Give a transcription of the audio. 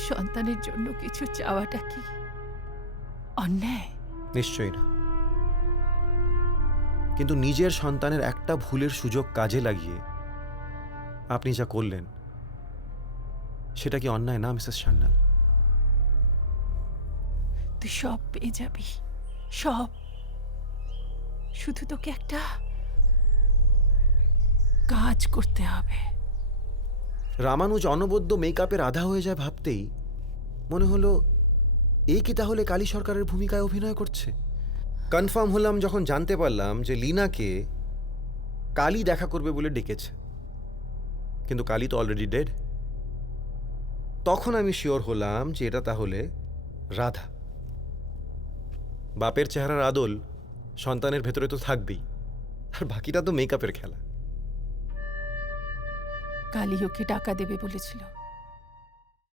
নিজের সন্তানের জন্য কিছু চাওয়াটা কি অন্যায়? নিশ্চয়ই না, কিন্তু নিজের সন্তানের একটা ভুলের সুযোগ কাজে লাগিয়ে আপনি যা করলেন সেটা কি অন্যায় না মিসেস সান্যাল? তুই সব পেয়ে যাবি, সব। শুধু তোকে একটা কাজ করতে হবে। রামানুজ অনবদ্য মেকআপের আধা হয়ে যায় ভাবতেই মনে হলো এই কি তাহলে কালী সরকারের ভূমিকায় অভিনয় করছে। কনফার্ম হলাম যখন জানতে পারলাম যে লীনাকে কালী দেখা করবে বলে ডেকেছে, কিন্তু কালী তো অলরেডি ডেড। তখন আমি শিওর হলাম যে এটা তাহলে রাধা। বাপের চেহারার আদল সন্তানের ভেতরে তো থাকবেই, আর বাকিটা তো মেকআপের খেলা। কালী ওকে টাকা দেবে বলেছিল।